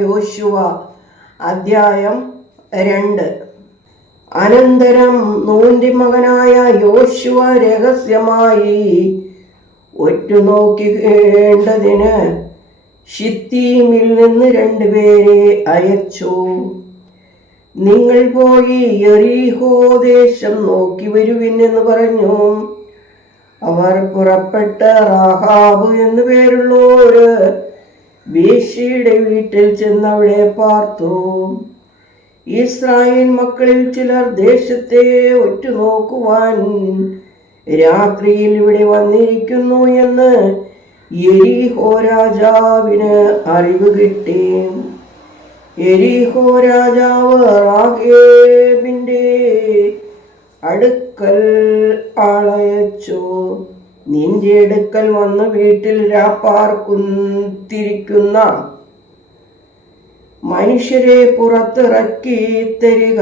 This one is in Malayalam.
യോശുവ അധ്യായം രണ്ട്. അനന്തരം നൂന്റെ മകനായ യോശുവ രഹസ്യമായി ഒറ്റു നോക്കി കേണ്ടതിന് ഷിത്തീമിൽ നിന്ന് രണ്ടുപേരെ അയച്ചു. നിങ്ങൾ പോയി എറീഹോദേശം നോക്കി വരുവിൻ എന്ന് പറഞ്ഞു. അവർ പുറപ്പെട്ട് റാഹാബ് എന്നു പേരുള്ള ഒരു വേശ്യയുടെ വീട്ടിൽ ചെന്ന് അവിടെ പാർത്തു. ഇസ്രായേൽ മക്കളിൽ ചിലർ ദേശത്തെ ഒറ്റുനോക്കുവാൻ രാത്രിയിൽ ഇവിടെ വന്നിരിക്കുന്നു എന്ന് എരിഹോ രാജാവിന് അറിവ് കിട്ടി. എരിഹോ രാജാവ് റാഗേബിന്റെ അടുക്കൽ ആളയച്ചു. നിന്റെ അടുക്കൽ വന്ന് വീട്ടിൽ രാപ്പാർക്കുത്തിരിക്കുന്ന മനുഷ്യരെ പുറത്തിറക്കി തരിക.